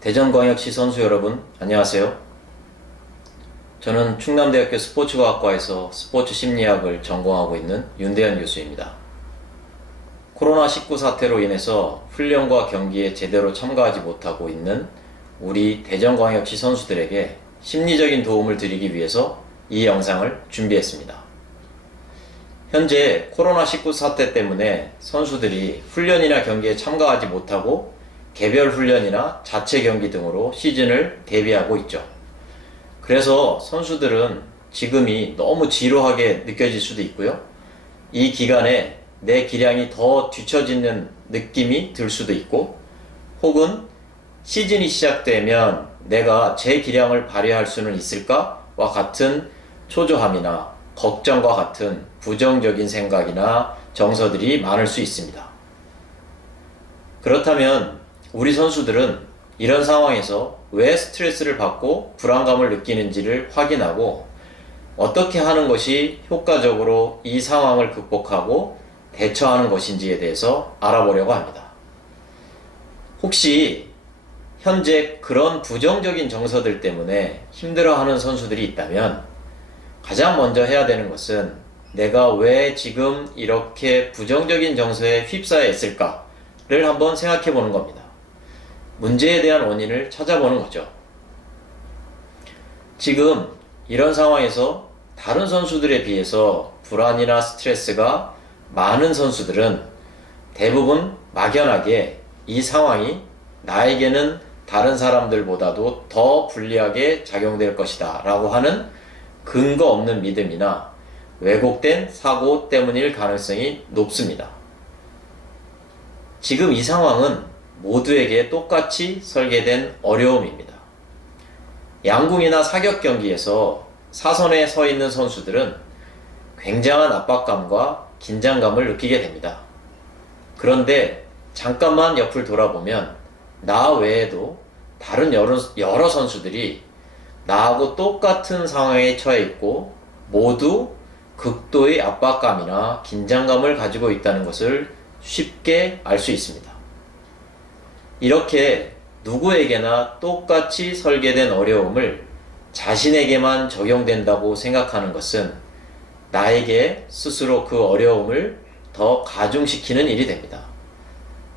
대전광역시 선수 여러분, 안녕하세요. 저는 충남대학교 스포츠과학과에서 스포츠 심리학을 전공하고 있는 윤대현 교수입니다. 코로나19 사태로 인해서 훈련과 경기에 제대로 참가하지 못하고 있는 우리 대전광역시 선수들에게 심리적인 도움을 드리기 위해서 이 영상을 준비했습니다. 현재 코로나19 사태 때문에 선수들이 훈련이나 경기에 참가하지 못하고 개별 훈련이나 자체 경기 등으로 시즌을 대비하고 있죠. 그래서 선수들은 지금이 너무 지루하게 느껴질 수도 있고요. 이 기간에 내 기량이 더 뒤처지는 느낌이 들 수도 있고, 혹은 시즌이 시작되면 내가 제 기량을 발휘할 수는 있을까와 같은 초조함이나 걱정과 같은 부정적인 생각이나 정서들이 많을 수 있습니다. 그렇다면 우리 선수들은 이런 상황에서 왜 스트레스를 받고 불안감을 느끼는지를 확인하고 어떻게 하는 것이 효과적으로 이 상황을 극복하고 대처하는 것인지에 대해서 알아보려고 합니다. 혹시 현재 그런 부정적인 정서들 때문에 힘들어하는 선수들이 있다면 가장 먼저 해야 되는 것은 내가 왜 지금 이렇게 부정적인 정서에 휩싸여 있을까를 한번 생각해 보는 겁니다. 문제에 대한 원인을 찾아보는 거죠. 지금 이런 상황에서 다른 선수들에 비해서 불안이나 스트레스가 많은 선수들은 대부분 막연하게 이 상황이 나에게는 다른 사람들보다도 더 불리하게 작용될 것이다 라고 하는 근거 없는 믿음이나 왜곡된 사고 때문일 가능성이 높습니다. 지금 이 상황은 모두에게 똑같이 설계된 어려움입니다. 양궁이나 사격 경기에서 사선에 서 있는 선수들은 굉장한 압박감과 긴장감을 느끼게 됩니다. 그런데 잠깐만 옆을 돌아보면 나 외에도 다른 여러 선수들이 나하고 똑같은 상황에 처해 있고 모두 극도의 압박감이나 긴장감을 가지고 있다는 것을 쉽게 알 수 있습니다. 이렇게 누구에게나 똑같이 설계된 어려움을 자신에게만 적용된다고 생각하는 것은 나에게 스스로 그 어려움을 더 가중시키는 일이 됩니다.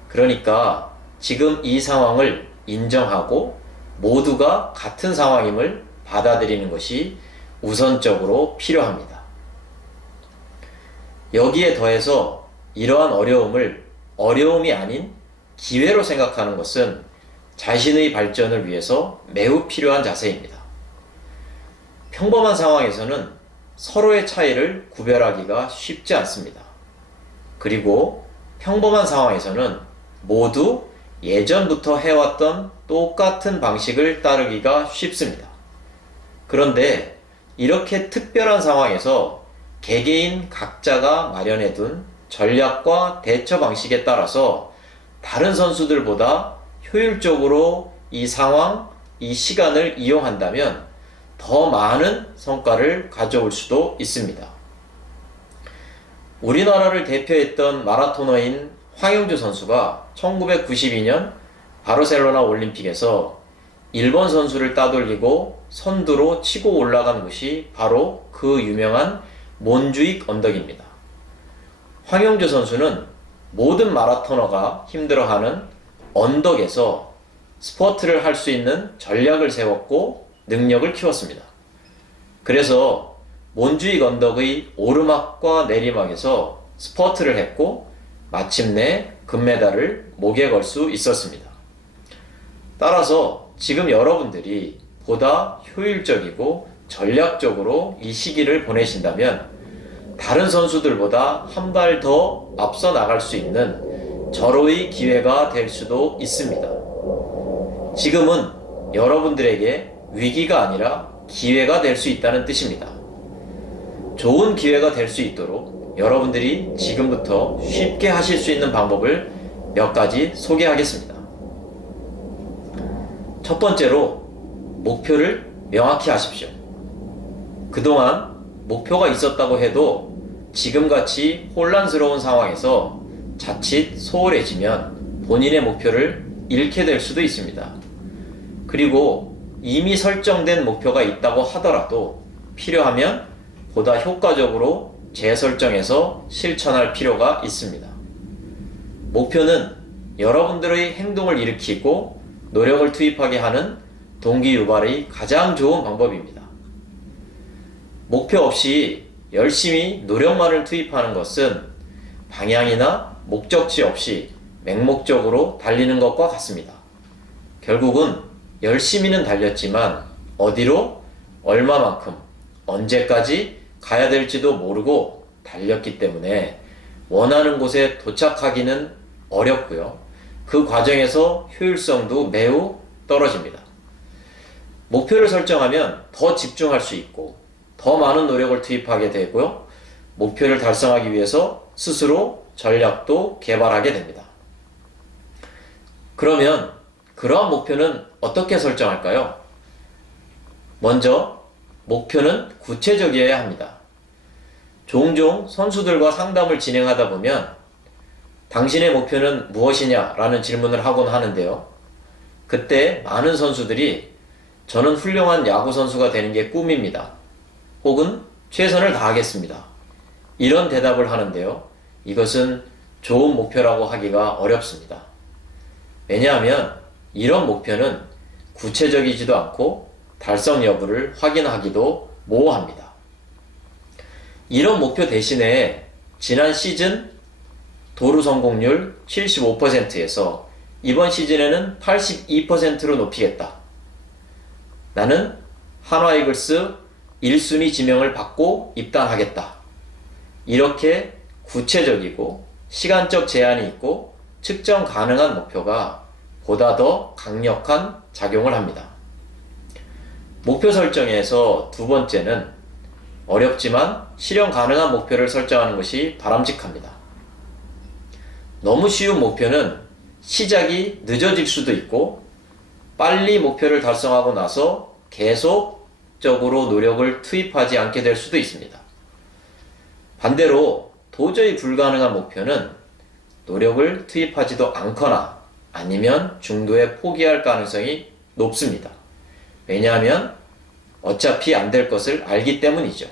그러니까 지금 이 상황을 인정하고 모두가 같은 상황임을 받아들이는 것이 우선적으로 필요합니다. 여기에 더해서 이러한 어려움을 어려움이 아닌 기회로 생각하는 것은 자신의 발전을 위해서 매우 필요한 자세입니다. 평범한 상황에서는 서로의 차이를 구별하기가 쉽지 않습니다. 그리고 평범한 상황에서는 모두 예전부터 해왔던 똑같은 방식을 따르기가 쉽습니다. 그런데 이렇게 특별한 상황에서 개개인 각자가 마련해둔 전략과 대처 방식에 따라서 다른 선수들보다 효율적으로 이 상황, 이 시간을 이용한다면 더 많은 성과를 가져올 수도 있습니다. 우리나라를 대표했던 마라토너인 황영주 선수가 1992년 바르셀로나 올림픽에서 일본 선수를 따돌리고 선두로 치고 올라간 곳이 바로 그 유명한 몬주익 언덕입니다. 황영주 선수는 모든 마라토너가 힘들어하는 언덕에서 스퍼트를 할 수 있는 전략을 세웠고 능력을 키웠습니다. 그래서 몬주익 언덕의 오르막과 내리막에서 스퍼트를 했고 마침내 금메달을 목에 걸 수 있었습니다. 따라서 지금 여러분들이 보다 효율적이고 전략적으로 이 시기를 보내신다면 다른 선수들보다 한 발 더 앞서 나갈 수 있는 절호의 기회가 될 수도 있습니다. 지금은 여러분들에게 위기가 아니라 기회가 될 수 있다는 뜻입니다. 좋은 기회가 될 수 있도록 여러분들이 지금부터 쉽게 하실 수 있는 방법을 몇 가지 소개하겠습니다. 첫 번째로 목표를 명확히 하십시오. 그동안 목표가 있었다고 해도 지금같이 혼란스러운 상황에서 자칫 소홀해지면 본인의 목표를 잃게 될 수도 있습니다. 그리고 이미 설정된 목표가 있다고 하더라도 필요하면 보다 효과적으로 재설정해서 실천할 필요가 있습니다. 목표는 여러분들의 행동을 일으키고 노력을 투입하게 하는 동기 유발의 가장 좋은 방법입니다. 목표 없이 열심히 노력만을 투입하는 것은 방향이나 목적지 없이 맹목적으로 달리는 것과 같습니다. 결국은 열심히는 달렸지만 어디로, 얼마만큼, 언제까지 가야 될지도 모르고 달렸기 때문에 원하는 곳에 도착하기는 어렵고요. 그 과정에서 효율성도 매우 떨어집니다. 목표를 설정하면 더 집중할 수 있고 더 많은 노력을 투입하게 되고요. 목표를 달성하기 위해서 스스로 전략도 개발하게 됩니다. 그러면 그러한 목표는 어떻게 설정할까요? 먼저 목표는 구체적이어야 합니다. 종종 선수들과 상담을 진행하다 보면 당신의 목표는 무엇이냐? 라는 질문을 하곤 하는데요. 그때 많은 선수들이 저는 훌륭한 야구선수가 되는 게 꿈입니다. 혹은 최선을 다하겠습니다. 이런 대답을 하는데요. 이것은 좋은 목표라고 하기가 어렵습니다. 왜냐하면 이런 목표는 구체적이지도 않고 달성 여부를 확인하기도 모호합니다. 이런 목표 대신에 지난 시즌 도루 성공률 75%에서 이번 시즌에는 82%로 높이겠다. 나는 한화 이글스 1순위 지명을 받고 입단하겠다. 이렇게 구체적이고 시간적 제한이 있고 측정 가능한 목표가 보다 더 강력한 작용을 합니다. 목표 설정에서 두 번째는 어렵지만 실현 가능한 목표를 설정하는 것이 바람직합니다. 너무 쉬운 목표는 시작이 늦어질 수도 있고 빨리 목표를 달성하고 나서 계속적으로 노력을 투입하지 않게 될 수도 있습니다. 반대로 도저히 불가능한 목표는 노력을 투입하지도 않거나 아니면 중도에 포기할 가능성이 높습니다. 왜냐하면 어차피 안 될 것을 알기 때문이죠.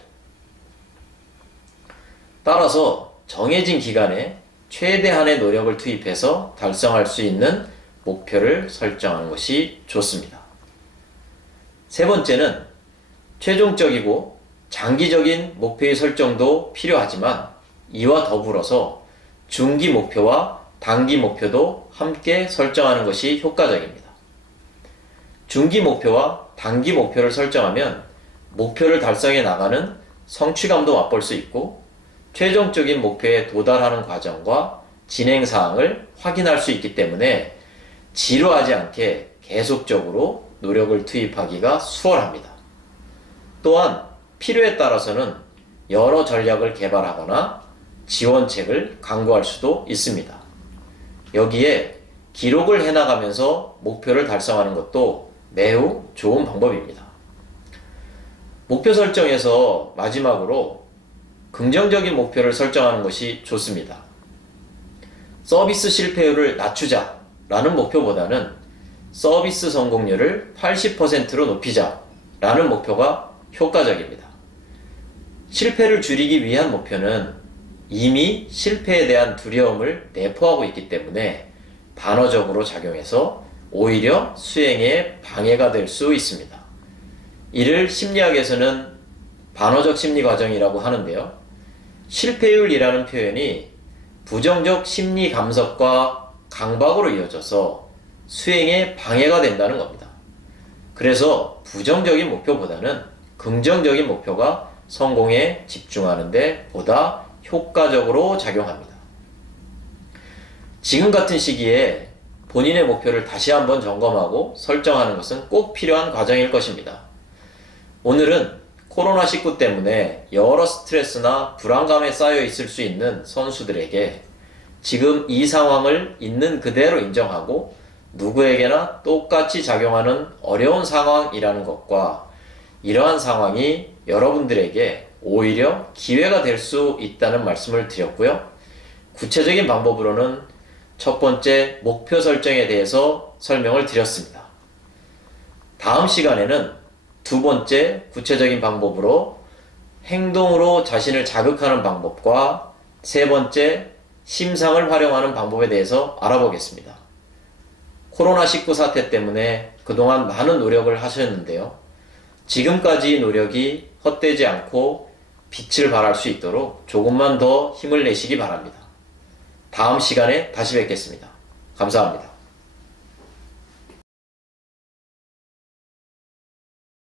따라서 정해진 기간에 최대한의 노력을 투입해서 달성할 수 있는 목표를 설정하는 것이 좋습니다. 세 번째는 최종적이고 장기적인 목표의 설정도 필요하지만 이와 더불어서 중기 목표와 단기 목표도 함께 설정하는 것이 효과적입니다. 중기 목표와 단기 목표를 설정하면 목표를 달성해 나가는 성취감도 맛볼 수 있고 최종적인 목표에 도달하는 과정과 진행 사항을 확인할 수 있기 때문에 지루하지 않게 계속적으로 노력을 투입하기가 수월합니다. 또한 필요에 따라서는 여러 전략을 개발하거나 지원책을 강구할 수도 있습니다. 여기에 기록을 해나가면서 목표를 달성하는 것도 매우 좋은 방법입니다. 목표 설정에서 마지막으로 긍정적인 목표를 설정하는 것이 좋습니다. 서비스 실패율을 낮추자 라는 목표보다는 서비스 성공률을 80%로 높이자 라는 목표가 효과적입니다. 실패를 줄이기 위한 목표는 이미 실패에 대한 두려움을 내포하고 있기 때문에 반어적으로 작용해서 오히려 수행에 방해가 될 수 있습니다. 이를 심리학에서는 반어적 심리 과정이라고 하는데요. 실패율이라는 표현이 부정적 심리 감석과 강박으로 이어져서 수행에 방해가 된다는 겁니다. 그래서 부정적인 목표보다는 긍정적인 목표가 성공에 집중하는 데 보다 효과적으로 작용합니다. 지금 같은 시기에 본인의 목표를 다시 한번 점검하고 설정하는 것은 꼭 필요한 과정일 것입니다. 오늘은 코로나19 때문에 여러 스트레스나 불안감에 쌓여 있을 수 있는 선수들에게 지금 이 상황을 있는 그대로 인정하고 누구에게나 똑같이 작용하는 어려운 상황이라는 것과 이러한 상황이 여러분들에게 오히려 기회가 될 수 있다는 말씀을 드렸고요. 구체적인 방법으로는 첫 번째 목표 설정에 대해서 설명을 드렸습니다. 다음 시간에는 두 번째 구체적인 방법으로 행동으로 자신을 자극하는 방법과 세 번째 심상을 활용하는 방법에 대해서 알아보겠습니다. 코로나19 사태 때문에 그동안 많은 노력을 하셨는데요. 지금까지 노력이 헛되지 않고 빛을 발할 수 있도록 조금만 더 힘을 내시기 바랍니다. 다음 시간에 다시 뵙겠습니다. 감사합니다.